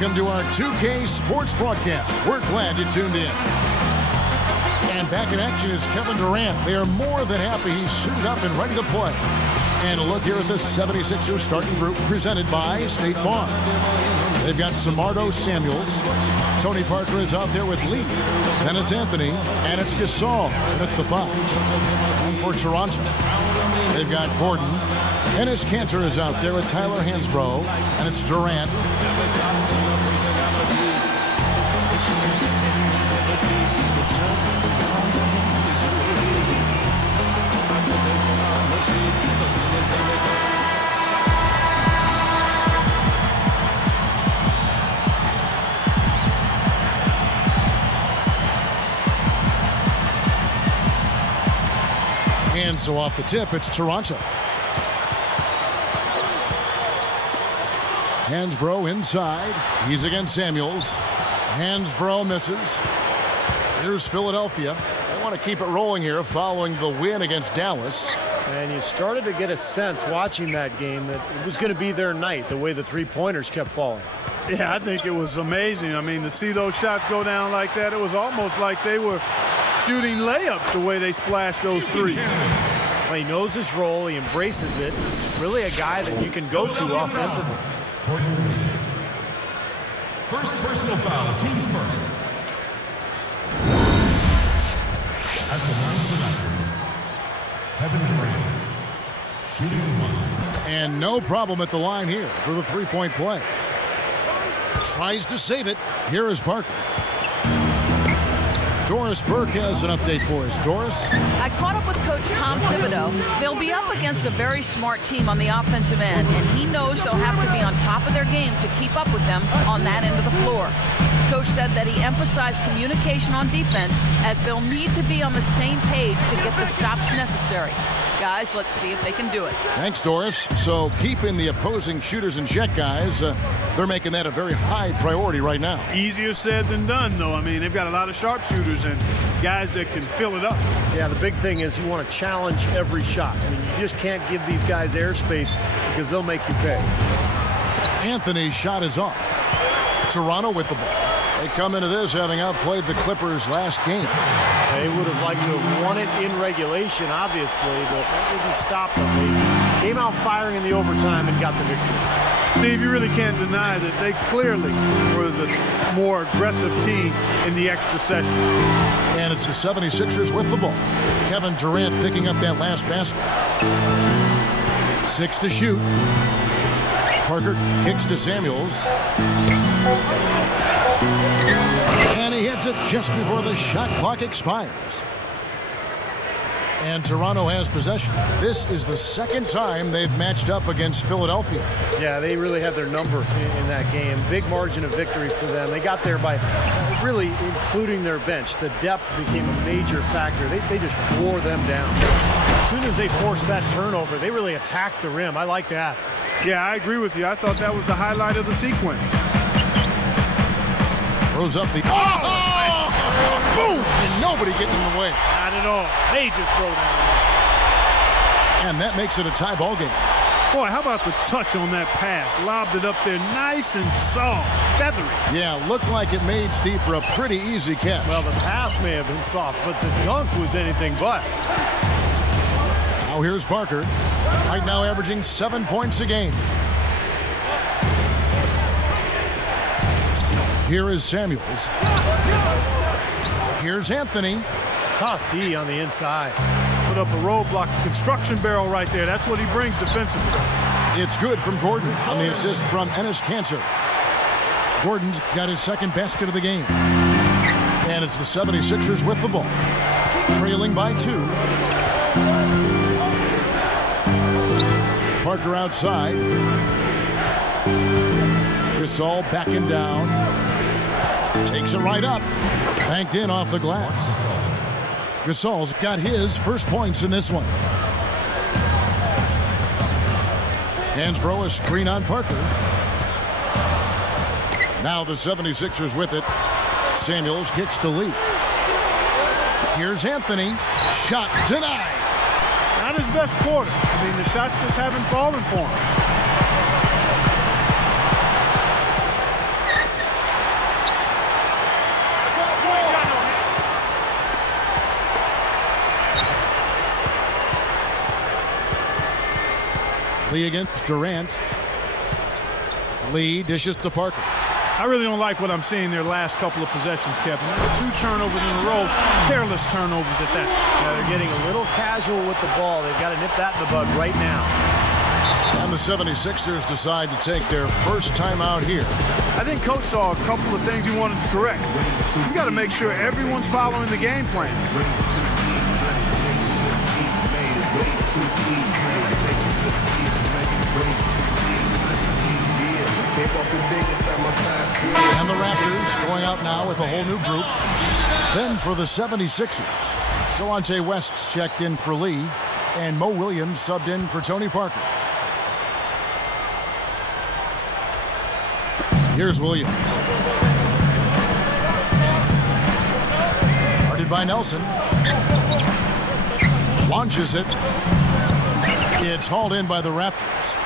Welcome to our 2K Sports broadcast. We're glad you tuned in. And back in action is Kevin Durant. They are more than happy he's suited up and ready to play. And a look here at the 76ers starting group presented by State Farm. They've got Samardo Samuels. Tony Parker is out there with Lee. Then it's Anthony. And it's Gasol at the 5. And for Toronto, they've got Gordon. Enes Kanter is out there with Tyler Hansbrough. And it's Durant. And so off the tip, it's Toronto. Hansbrough inside. He's against Samuels. Hansbrough misses. Here's Philadelphia. They want to keep it rolling here following the win against Dallas. And you started to get a sense watching that game that it was going to be their night, the way the three-pointers kept falling. Yeah, I think it was amazing. I mean, to see those shots go down like that, it was almost like they were shooting layups the way they splashed those threes. Well, he knows his role. He embraces it. He's really a guy that you can go to offensively. First personal foul, teams first. At the line of the Raptors, Kevin Durant, shooting one. And no problem at the line here for the three-point play. Tries to save it. Here is Parker. Doris Burke has an update for us. Doris? I caught up with Coach Tom Thibodeau. They'll be up against a very smart team on the offensive end, and he knows they'll have to be on top of their game to keep up with them on that end of the floor. Coach said that he emphasized communication on defense, as they'll need to be on the same page to get the stops necessary. Guys, let's see if they can do it. Thanks, Doris. So keeping the opposing shooters in check, guys, they're making that a very high priority right now. Easier said than done, though. I mean, they've got a lot of sharpshooters and guys that can fill it up. Yeah, the big thing is you want to challenge every shot. I mean, you just can't give these guys airspace because they'll make you pay. Anthony's shot is off. Toronto with the ball. They come into this having outplayed the Clippers last game. They would have liked to have won it in regulation, obviously, but that didn't stop them. They came out firing in the overtime and got the victory. Steve, you really can't deny that they clearly were the more aggressive team in the extra session. And it's the 76ers with the ball. Kevin Durant picking up that last basket. 6 to shoot. Parker kicks to Samuels. And he hits it just before the shot clock expires. And Toronto has possession. This is the second time they've matched up against Philadelphia. Yeah, they really had their number in that game. Big margin of victory for them. They got there by really including their bench. The depth became a major factor. They just wore them down. As soon as they forced that turnover, they really attacked the rim. I like that. Yeah, I agree with you. I thought that was the highlight of the sequence. Throws up the... Oh! Boom! And nobody getting in the way. Not at all. Major throwdown. And that makes it a tie ball game. Boy, how about the touch on that pass? Lobbed it up there nice and soft, feathery. Yeah, looked like it made Steve for a pretty easy catch. Well, the pass may have been soft, but the dunk was anything but. Now here's Parker. Right now averaging 7 points a game. Here is Samuels. Here's Anthony. Tough D on the inside. Put up a roadblock, a construction barrel right there. That's what he brings defensively. It's good from Gordon on the assist from Enes Kanter. Gordon's got his second basket of the game. And it's the 76ers with the ball. Trailing by 2. Parker outside. Gasol backing down. Takes it right up. Banked in off the glass. Gasol's got his first points in this one. Hansbrough a screen on Parker. Now the 76ers with it. Samuels kicks to Lee. Here's Anthony. Shot denied. Not his best quarter. I mean, the shots just haven't fallen for him. Lee against Durant. Lee dishes to Parker. I really don't like what I'm seeing their last couple of possessions, Kevin. There's 2 turnovers in a row, careless turnovers at that. Yeah, they're getting a little casual with the ball. They've got to nip that in the bud right now. And the 76ers decide to take their first timeout here. I think Coach saw a couple of things he wanted to correct. You got to make sure everyone's following the game plan. And the Raptors going out now with a whole new group. Then for the 76ers, Delonte West's checked in for Lee, and Mo Williams subbed in for Tony Parker. Here's Williams. Guarded by Nelson. Launches it. It's hauled in by the Raptors.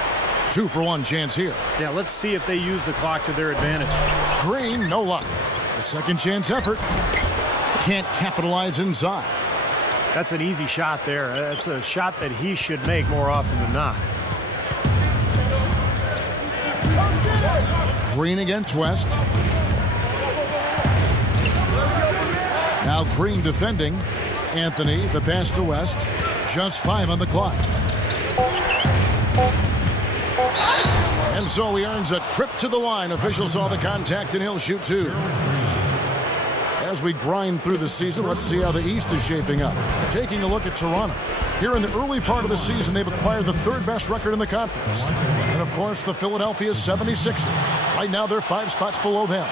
2-for-1 chance here. Yeah, let's see if they use the clock to their advantage. Green, no luck. A second chance effort. Can't capitalize inside. That's an easy shot there. That's a shot that he should make more often than not. Green against West. Now Green defending. Anthony, the pass to West. Just 5 on the clock. And so he earns a trip to the line. Officials saw the contact and he'll shoot 2. As we grind through the season, let's see how the East is shaping up. Taking a look at Toronto. Here in the early part of the season, they've acquired the 3rd best record in the conference. And of course, the Philadelphia 76ers. Right now, they're 5 spots below them.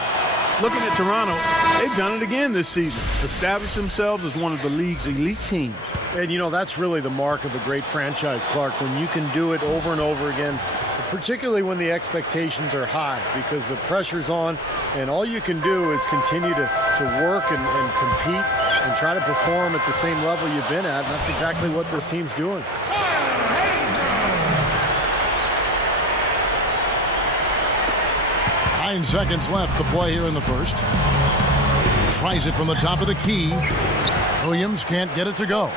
Looking at Toronto, they've done it again this season. Established themselves as one of the league's elite teams. And, you know, that's really the mark of a great franchise, Clark, when you can do it over and over again, particularly when the expectations are high because the pressure's on, and all you can do is continue to work and compete and try to perform at the same level you've been at. And that's exactly what this team's doing. 9 seconds left to play here in the first. Tries it from the top of the key. Williams can't get it to go.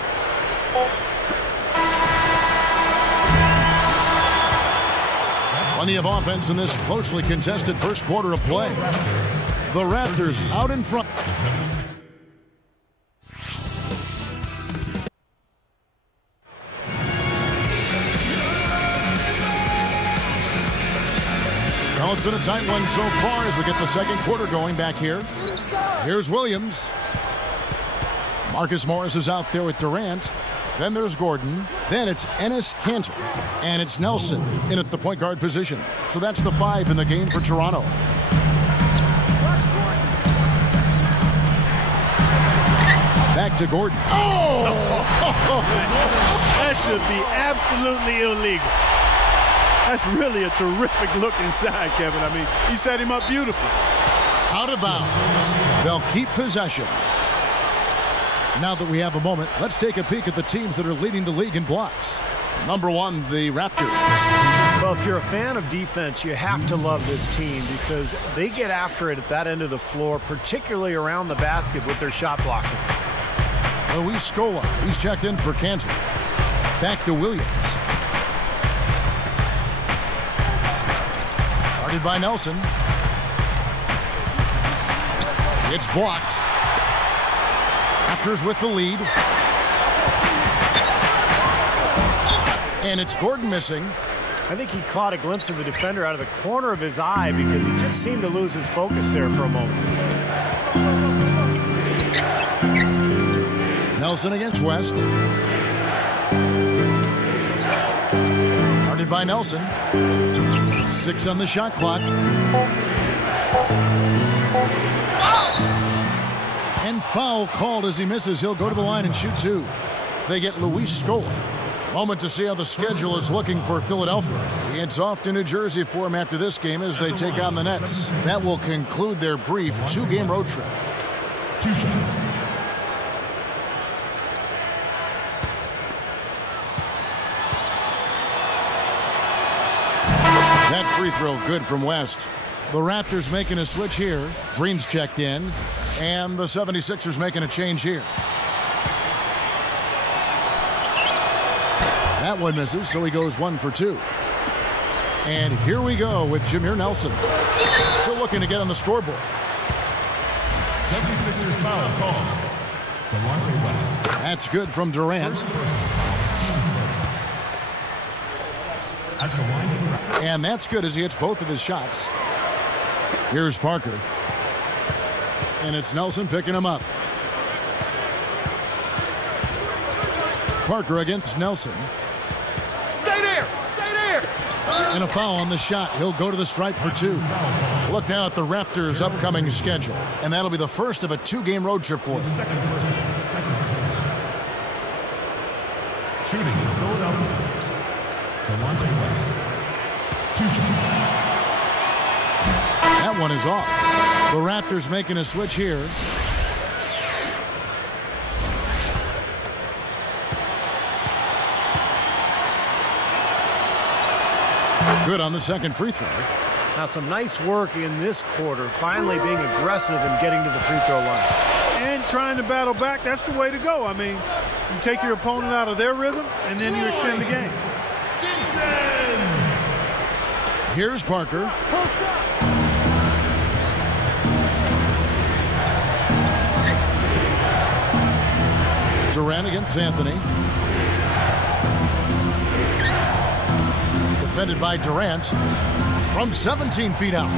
Plenty of offense in this closely contested first quarter of play. The Raptors out in front. Well, it's been a tight one so far as we get the second quarter going back here. Here's Williams. Marcus Morris is out there with Durant. Then there's Gordon. Then it's Enes Kanter. And it's Nelson in at the point guard position. So that's the 5 in the game for Toronto. Back to Gordon. Oh! That should be absolutely illegal. That's really a terrific look inside, Kevin. I mean, he set him up beautifully. Out of bounds. They'll keep possession. Now that we have a moment, let's take a peek at the teams that are leading the league in blocks. Number 1, the Raptors. Well, if you're a fan of defense, you have to love this team because they get after it at that end of the floor, particularly around the basket with their shot blocking. Luis Scola, he's checked in for Kanter. Back to Williams. Guarded by Nelson. It's blocked. Raptors with the lead. And it's Gordon missing. I think he caught a glimpse of the defender out of the corner of his eye because he just seemed to lose his focus there for a moment. Nelson against West. Guarded by Nelson. 6 on the shot clock. And foul called as he misses. He'll go to the line and shoot 2. They get Luis Scola. Moment to see how the schedule is looking for Philadelphia. It's off to New Jersey for him after this game as they take on the Nets. That will conclude their brief 2-game road trip. 2 shots. That free throw good from West. The Raptors making a switch here. Green's checked in. And the 76ers making a change here. That one misses, so he goes 1 for 2. And here we go with Jameer Nelson. Still looking to get on the scoreboard. 76ers foul call. Delonte West. That's good from Durant. At the line of the rack. And that's good as he hits both of his shots. Here's Parker. And it's Nelson picking him up. Parker against Nelson. Stay there! Stay there! And a foul on the shot. He'll go to the stripe for 2. Look now at the Raptors' upcoming schedule. And that'll be the first of a 2-game road trip for them. Second versus second team. Shooting for Philadelphia. Delonte West. 2 shots. That one is off. The Raptors making a switch here. Good on the second free throw. Now some nice work in this quarter, finally being aggressive and getting to the free throw line. And trying to battle back, that's the way to go. I mean, you take your opponent out of their rhythm, and then you extend the game. Here's Parker. Durant against Anthony. Defended by Durant from 17 feet out.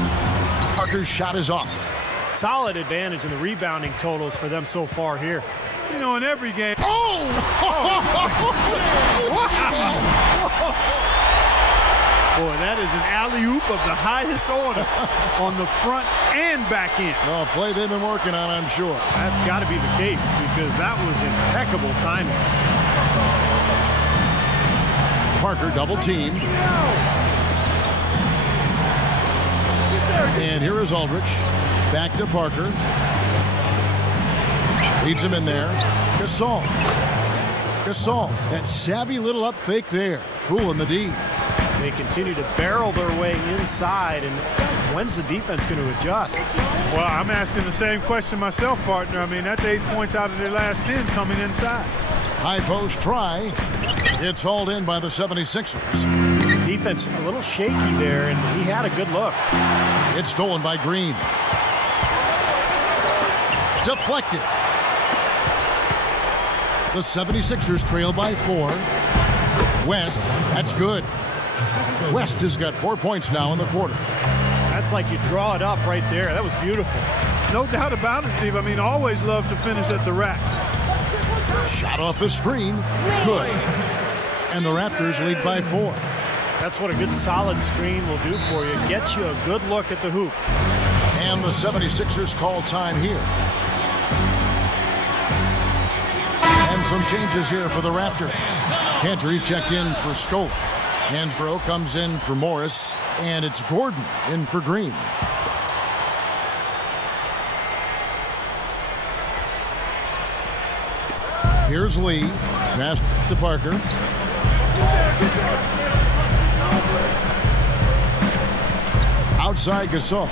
Parker's shot is off. Solid advantage in the rebounding totals for them so far here. You know, in every game. Oh! Boy, that is an alley-oop of the highest order on the front and back end. Well, a play they've been working on, I'm sure. That's got to be the case because that was impeccable timing. Parker double teamed. And here is Aldridge. Back to Parker. Leads him in there. Gasol. That savvy little up fake there. Fooling the D. They continue to barrel their way inside, and when's the defense going to adjust? Well, I'm asking the same question myself, partner. I mean, that's 8 points out of their last 10 coming inside. High post try. It's hauled in by the 76ers. Defense a little shaky there, and he had a good look. It's stolen by Green. Deflected. The 76ers trail by 4. West, that's good. West has got 4 points now in the quarter. That's like you draw it up right there. That was beautiful. No doubt about it, Steve. I mean, always love to finish at the rack. Shot off the screen. Good. And the Raptors lead by 4. That's what a good solid screen will do for you. Get you a good look at the hoop. And the 76ers call time here. And some changes here for the Raptors. Cantor checked in for Scope. Hansbrough comes in for Morris. And it's Gordon in for Green. Here's Lee. Pass to Parker. Outside Gasol.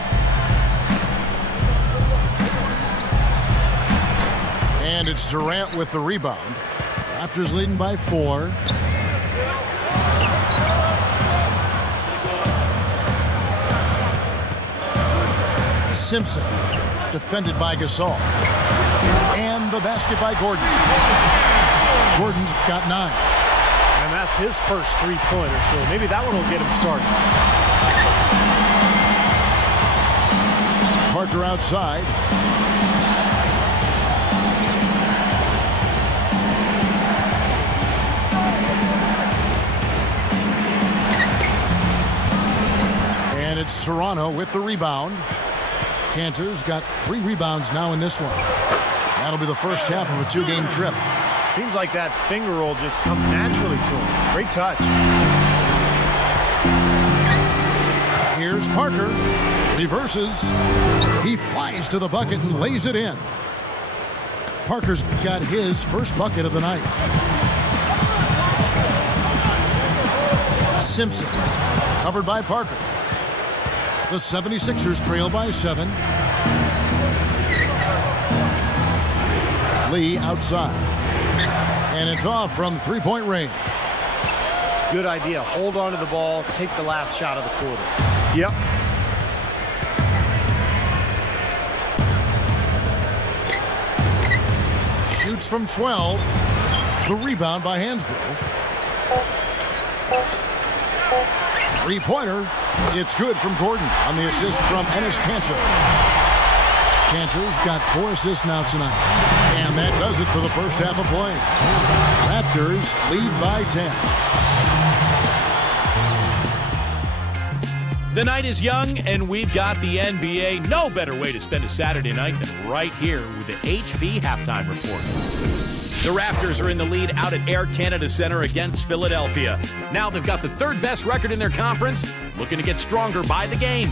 And it's Durant with the rebound. Raptors leading by 4. Simpson, defended by Gasol. And the basket by Gordon. Gordon's got 9. And that's his first three-pointer, so maybe that one will get him started. Parker outside. And it's Toronto with the rebound. Cantor's got 3 rebounds now in this one. That'll be the first half of a 2-game trip. Seems like that finger roll just comes naturally to him. Great touch. Here's Parker. Reverses. He flies to the bucket and lays it in. Parker's got his first bucket of the night. Simpson, covered by Parker. The 76ers trail by 7. Lee outside. And it's off from 3-point range. Good idea. Hold on to the ball. Take the last shot of the quarter. Yep. Shoots from 12. The rebound by Hansbrough. Three-pointer. It's good from Gordon on the assist from Enes Kanter. Kanter's got 4 assists now tonight. And that does it for the first half of play. Raptors lead by 10. The night is young, and we've got the NBA. No better way to spend a Saturday night than right here with the HP Halftime Report. The Raptors are in the lead out at Air Canada Center against Philadelphia. Now they've got the 3rd best record in their conference, looking to get stronger by the game.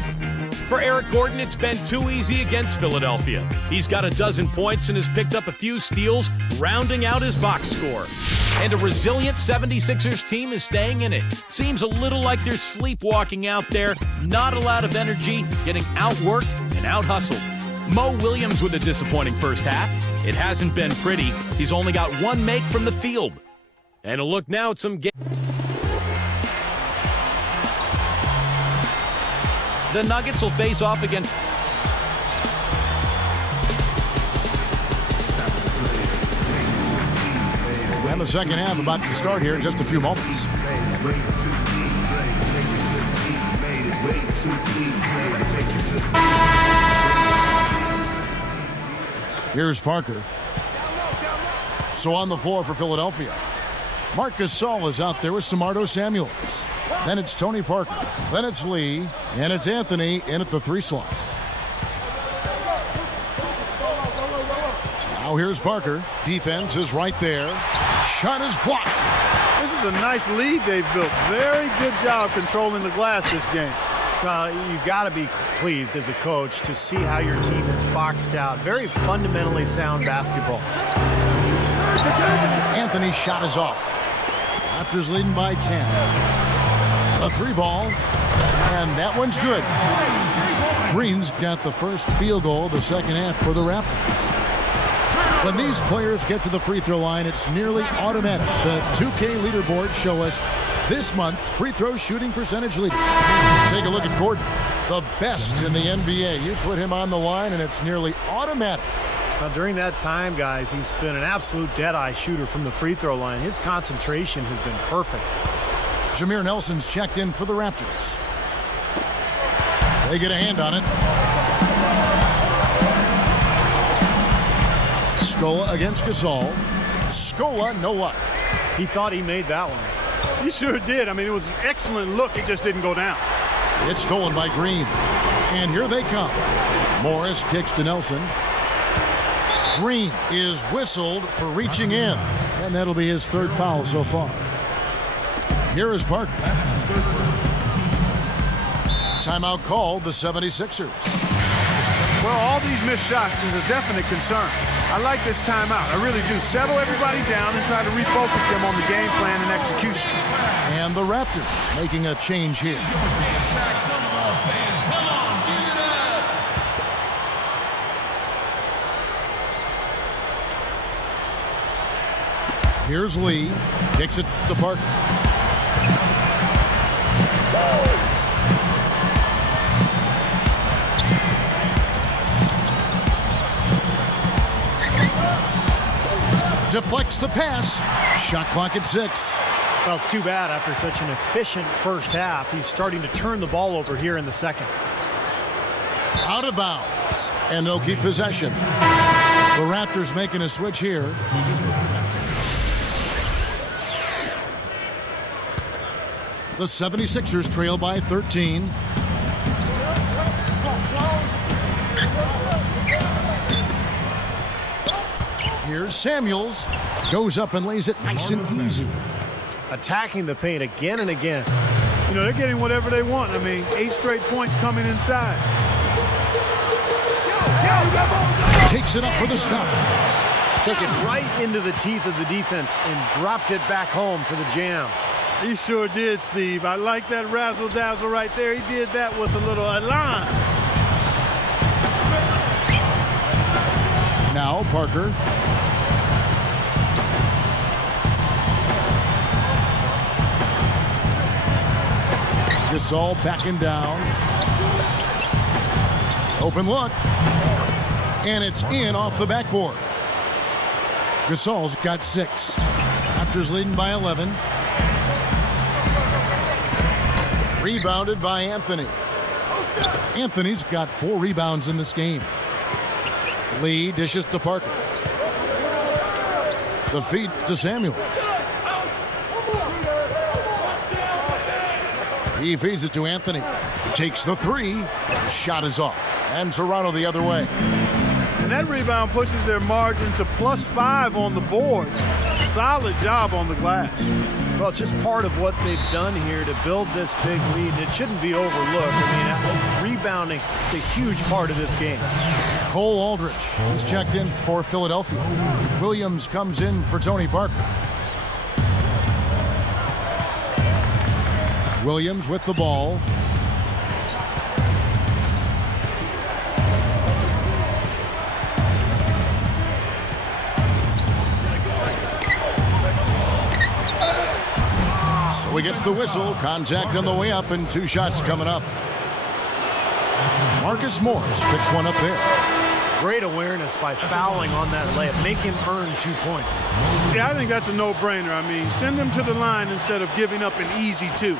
For Eric Gordon, it's been too easy against Philadelphia. He's got 12 points and has picked up a few steals, rounding out his box score. And a resilient 76ers team is staying in it. Seems a little like they're sleepwalking out there, not a lot of energy, getting outworked and out-hustled. Mo Williams with a disappointing first half. It hasn't been pretty. He's only got 1 make from the field. And a look now at some games. The Nuggets will face off against... And the second half about to start here in just a few moments. Here's Parker. So on the floor for Philadelphia. Marc Gasol is out there with Samardo Samuels. Then it's Tony Parker. Then it's Lee. And it's Anthony in at the 3 slot. Now here's Parker. Defense is right there. Shot is blocked. This is a nice lead they've built. Very good job controlling the glass this game. You've got to be pleased as a coach to see how your team is boxed out. Very fundamentally sound basketball. Anthony's shot is off. Raptors leading by 10. A 3-ball, and that one's good. Green's got the first field goal of the second half for the Raptors. When these players get to the free throw line, it's nearly automatic. The 2K leaderboards show us this month's free throw shooting percentage leader. Take a look at Gordon, the best in the NBA. You put him on the line, and it's nearly automatic. Now, during that time, guys, he's been an absolute dead-eye shooter from the free throw line. His concentration has been perfect. Jameer Nelson's checked in for the Raptors. They get a hand on it. Scola against Gasol. Scola, no luck. He thought he made that one. He sure did. I mean, it was an excellent look. It just didn't go down. It's stolen by Green. And here they come. Morris kicks to Nelson. Green is whistled for reaching in. And that'll be his 3rd foul so far. Here is Parker. That's his 3rd personal team's Timeout called the 76ers. Well, all these missed shots is a definite concern. I like this timeout. I really do. Settle everybody down and try to refocus them on the game plan and execution. And the Raptors making a change here. Here's Lee. Kicks it to Parker. Deflects the pass. Shot clock at 6. Well, it's too bad after such an efficient first half. He's starting to turn the ball over here in the second. Out of bounds. And they'll keep possession. The Raptors making a switch here. The 76ers trail by 13. Here's Samuels. Goes up and lays it nice and easy. Attacking the paint again and again. You know, they're getting whatever they want. I mean, 8 straight points coming inside. Takes it up for the stuff. Took it right into the teeth of the defense and dropped it back home for the jam. He sure did, Steve. I like that razzle-dazzle right there. He did that with a little elan. Now Parker. Gasol backing down. Open look. And it's in off the backboard. Gasol's got 6. Raptors leading by 11. Rebounded by Anthony. Anthony's got 4 rebounds in this game. Lee dishes to Parker. The feed to Samuels. He feeds it to Anthony. Takes the 3. The shot is off. And Toronto the other way. And that rebound pushes their margin to +5 on the board. Solid job on the glass. Well, it's just part of what they've done here to build this big lead. It shouldn't be overlooked. I mean, rebounding is a huge part of this game. Cole Aldrich is checked in for Philadelphia. Williams comes in for Tony Parker. Williams with the ball. So he gets the whistle. Contact on the way up and 2 shots coming up. Marcus Morris picks one up there. Great awareness by fouling on that layup. Make him earn 2 points. Yeah, I think that's a no-brainer. I mean, send him to the line instead of giving up an easy 2.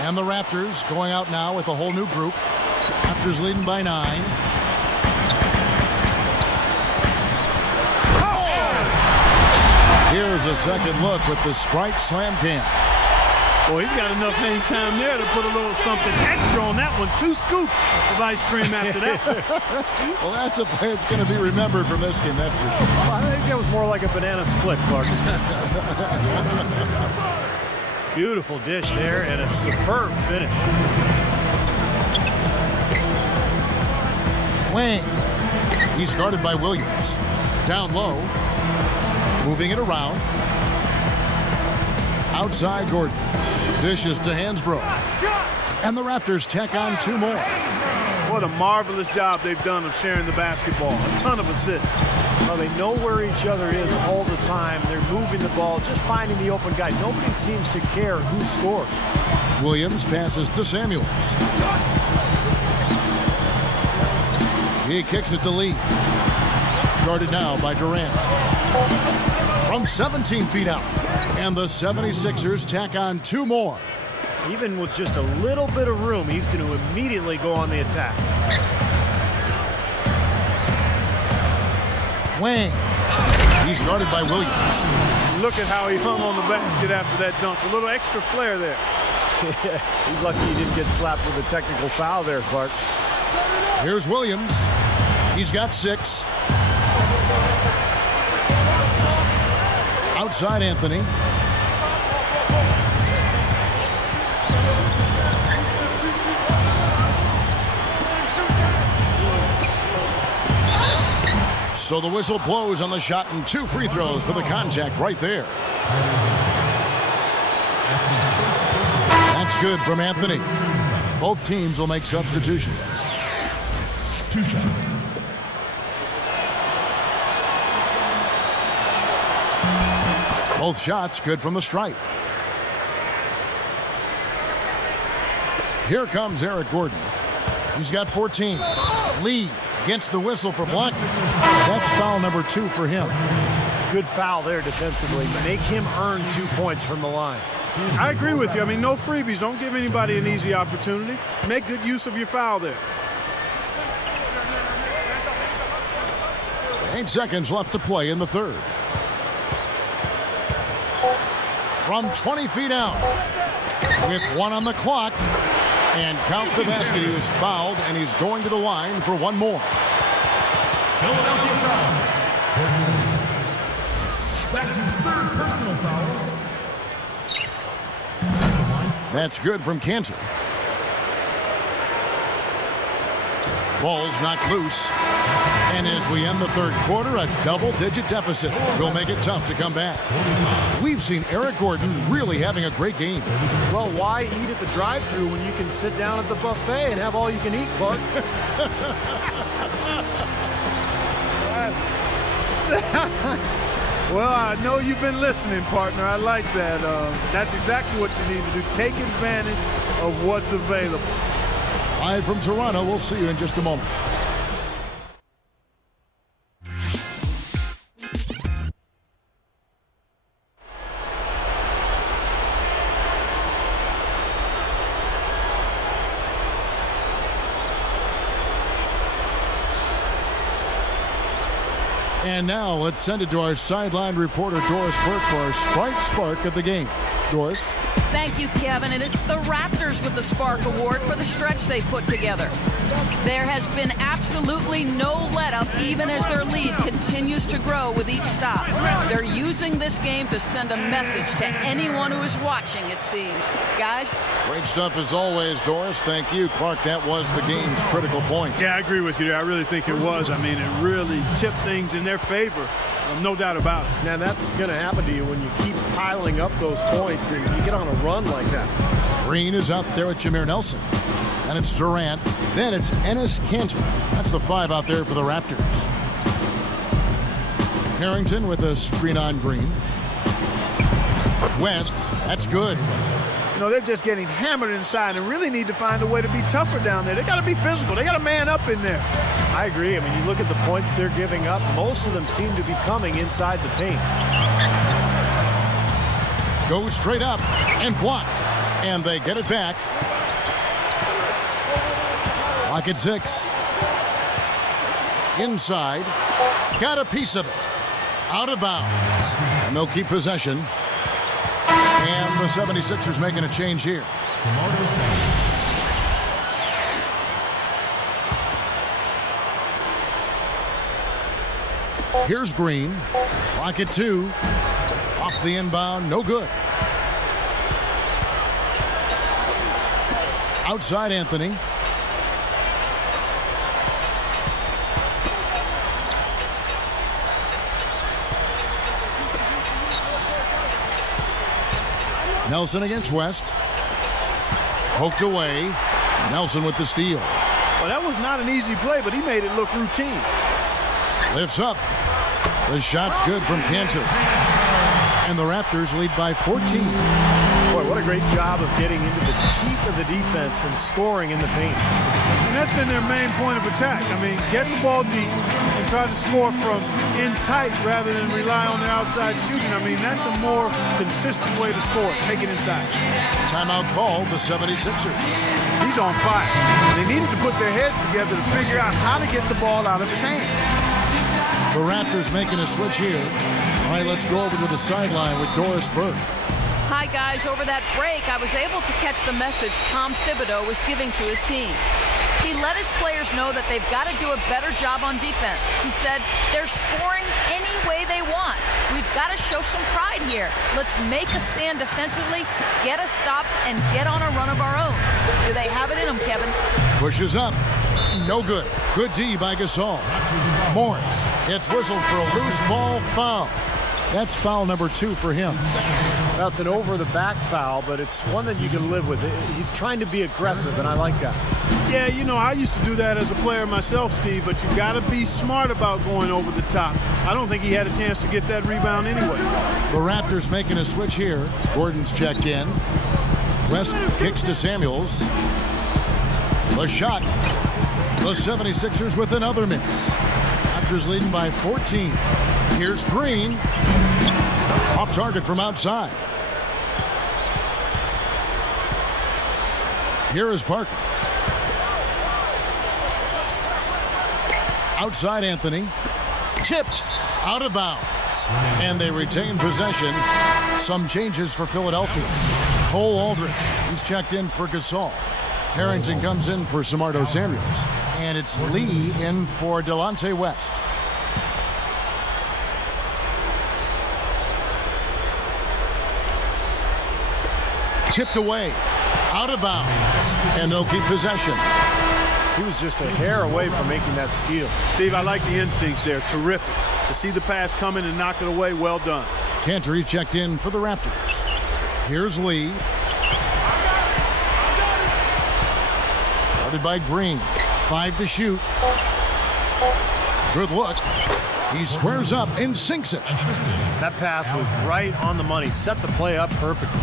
And the Raptors going out now with a whole new group. Raptors leading by 9. Here's a second look with the Sprite Slam Cam. Boy, he's got enough hang time there to put a little something extra on that one. 2 scoops of ice cream after that. Well, that's a play that's going to be remembered from this game, that's for sure. I think that was more like a banana split, Clark. Beautiful dish there and a superb finish. Wang. He's guarded by Williams. Down low. Moving it around. Outside Gordon. Dishes to Hansbrough. And the Raptors tack on 2 more. What a marvelous job they've done of sharing the basketball. A ton of assists. Well, they know where each other is all the time. They're moving the ball, just finding the open guy. Nobody seems to care who scores. Williams passes to Samuels. He kicks it to Lee. Guarded now by Durant. From 17 feet out. And the 76ers tack on 2 more. Even with just a little bit of room, he's going to immediately go on the attack. Wang. He's guarded by Williams. Look at how he hung on the basket after that dunk. A little extra flair there. He's lucky he didn't get slapped with a technical foul there, Clark. Here's Williams. He's got 6. Outside Anthony. So the whistle blows on the shot and 2 free throws for the contact right there. That's good from Anthony. Both teams will make substitutions. 2 shots. Both shots good from the stripe. Here comes Eric Gordon. He's got 14. Lee against the whistle for blocking. That's foul number 2 for him. Good foul there defensively. Make him earn 2 points from the line. I agree with you. I mean, no freebies. Don't give anybody an easy opportunity. Make good use of your foul there. 8 seconds left to play in the third. From 20 feet out, with 1 on the clock, and count the basket. He was fouled, and he's going to the line for 1 more. Philadelphia foul. That's his 3rd personal foul. That's good from Cantor. Ball's knocked loose. And as we end the third quarter, a double-digit deficit will make it tough to come back. We've seen Eric Gordon really having a great game. Well, why eat at the drive-thru when you can sit down at the buffet and have all you can eat, Clark? Well, I know you've been listening, partner. I like that. That's exactly what you need to do. Take advantage of what's available. Live from Toronto, we'll see you in just a moment. And now let's send it to our sideline reporter, Doris Burke, for our Spark of the game. Doris? Thank you, Kevin. And it's the Raptors with the Spark Award for the stretch they put together. There has been absolutely no let-up, even as their lead continues to grow with each stop. They're using this game to send a message to anyone who is watching, it seems. Guys? Great stuff as always, Doris. Thank you. Clark, that was the game's critical point. Yeah, I agree with you there. I really think it was. I mean, it really tipped things in their favor. No doubt about it. Now, that's going to happen to you when you keep piling up those points and you get on a run like that. Green is out there with Jameer Nelson. And it's Durant. Then it's Enes Kanter. That's the 5 out there for the Raptors. Harrington with a screen on Green. West, that's good. You know, they're just getting hammered inside and really need to find a way to be tougher down there. They got to be physical. They got to man up in there. I agree. I mean, you look at the points they're giving up. Most of them seem to be coming inside the paint. Goes straight up and blocked. And they get it back. Lock at 6. Inside. Got a piece of it. Out of bounds. And they'll keep possession. And the 76ers making a change here. Here's Green. Lock at 2. Off the inbound. No good. Outside Anthony. Nelson against West. Poked away. Nelson with the steal. Well, that was not an easy play, but he made it look routine. Lifts up. The shot's good from Kanter. And the Raptors lead by 14. Boy, what a great job of getting into the teeth of the defense and scoring in the paint. And that's been their main point of attack. I mean, get the ball deep and try to score from in tight rather than rely on their outside shooting. I mean, that's a more consistent way to score. Take it inside. Timeout called the 76ers. He's on fire. They needed to put their heads together to figure out how to get the ball out of his hand. The Raptors making a switch here. All right, let's go over to the sideline with Doris Burke. Hi, guys. Over that break, I was able to catch the message Tom Thibodeau was giving to his team. He let his players know that they've got to do a better job on defense. He said, they're scoring any way they want. We've got to show some pride here. Let's make a stand defensively, get us stops, and get on a run of our own. Do they have it in them, Kevin? Pushes up. No good. Good D by Gasol. Morris gets whistled for a loose ball foul. That's foul number 2 for him. Well, it's an over-the-back foul, but it's one that you can live with. He's trying to be aggressive, and I like that. Yeah, you know, I used to do that as a player myself, Steve, but you got to be smart about going over the top. I don't think he had a chance to get that rebound anyway. The Raptors making a switch here. Gordon's checked in. West kicks to Samuels. The shot. The 76ers with another miss. Raptors leading by 14. Here's Green. Off target from outside. Here is Parker. Outside Anthony. Tipped. Out of bounds. And they retain possession. Some changes for Philadelphia. Cole Aldridge. He's checked in for Gasol. Harrington comes in for Samardo Samuels. And it's Lee in for Delonte West. Tipped away. Out of bounds. And they'll keep possession. He was just a hair away from making that steal. Steve, I like the instincts there. Terrific. To see the pass coming and knock it away, well done. Kanter, he's checked in for the Raptors. Here's Lee. Guarded by Green. 5 to shoot. Good look. He squares up and sinks it. That pass was right on the money. Set the play up perfectly.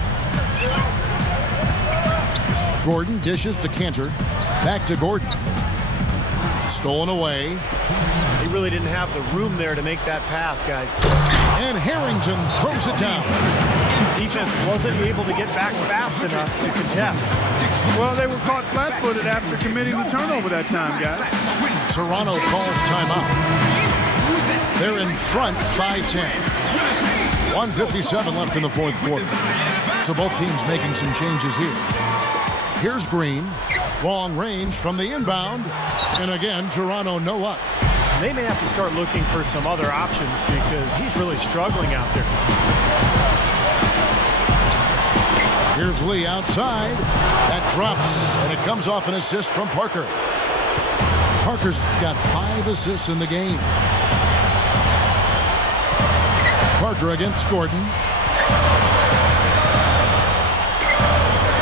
Gordon dishes to Cantor. Back to Gordon. Stolen away. He really didn't have the room there to make that pass, guys. And Harrington throws it down. Defense wasn't able to get back fast enough to contest. Well, they were caught flat-footed after committing the turnover that time, guys. Toronto calls timeout. They're in front by 10. 1:57 left in the fourth quarter. So both teams making some changes here. Here's Green. Long range from the inbound. And again, Toronto no luck. They may have to start looking for some other options because he's really struggling out there. Here's Lee outside. That drops, and it comes off an assist from Parker. Parker's got 5 assists in the game. Parker against Gordon.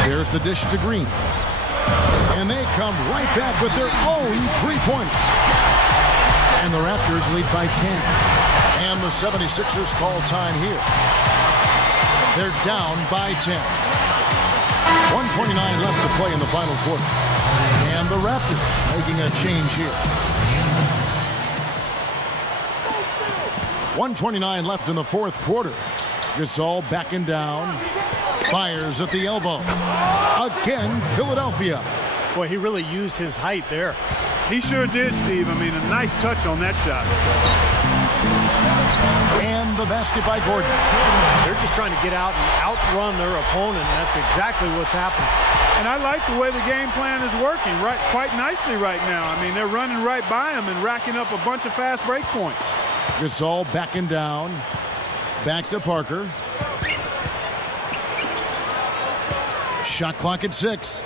There's the dish to Green. And they come right back with their own three-pointer. And the Raptors lead by 10. And the 76ers call time here. They're down by 10. 1:29 left to play in the final quarter. And the Raptors making a change here. 1:29 left in the fourth quarter. Gasol backing down. Fires at the elbow. Again, Philadelphia. Boy, he really used his height there. He sure did, Steve. I mean, a nice touch on that shot. And the basket by Gordon. They're just trying to get out and outrun their opponent. And that's exactly what's happening. And I like the way the game plan is working quite nicely right now. I mean, they're running right by him and racking up a bunch of fast break points. Gasol backing down. Back to Parker. Shot clock at 6.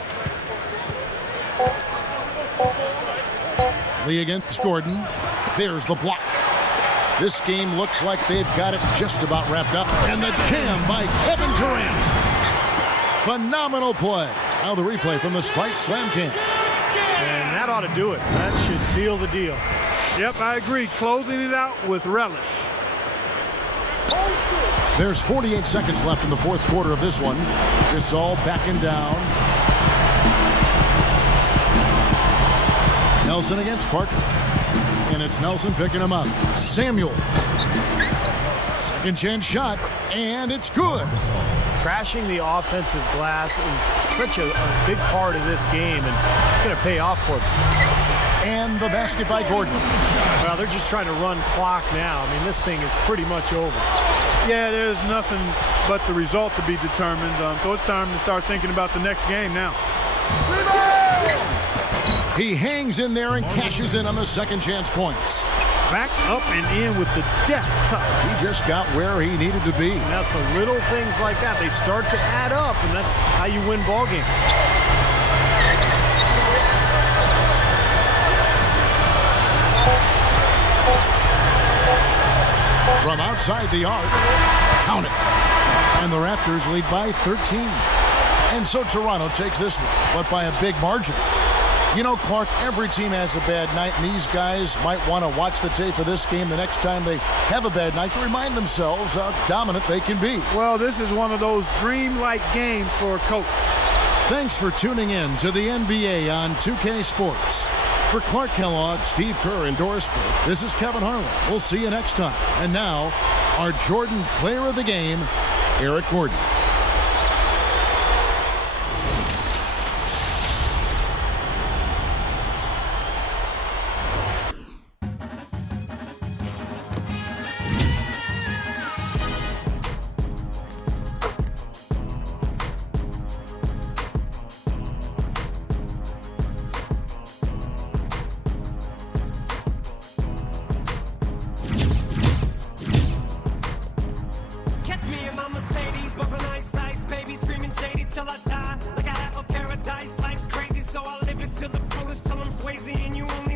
Lee against Gordon. There's the block. This game looks like they've got it just about wrapped up. And the jam by Kevin Durant. Phenomenal play. Now the replay from the Spike Slam Camp. And that ought to do it. That should seal the deal. Yep, I agree. Closing it out with relish. There's 48 seconds left in the fourth quarter of this one. Gasol backing down. Nelson against Parker. And it's Nelson picking him up. Samuel. Second chance shot. And it's good. Crashing the offensive glass is such a big part of this game, and it's going to pay off for them. And the basket by Gordon. Well, they're just trying to run clock now. I mean, this thing is pretty much over. Yeah, there's nothing but the result to be determined. So it's time to start thinking about the next game now. He hangs in there and cashes in on the second chance points. Back up and in with the deft touch. He just got where he needed to be. And that's the little things like that. They start to add up, and that's how you win ball games. From outside the arc, count it. And the Raptors lead by 13. And so Toronto takes this one, but by a big margin. You know, Clark, every team has a bad night, and these guys might want to watch the tape of this game the next time they have a bad night to remind themselves how dominant they can be. Well, this is one of those dreamlike games for a coach. Thanks for tuning in to the NBA on 2K Sports. For Clark Kellogg, Steve Kerr, and Doris Burke, this is Kevin Harlan. We'll see you next time. And now, our Jordan Player of the Game, Eric Gordon. Till I die, like I have a paradise. Life's crazy, so I live it till the fullest, till I'm Swayze and you only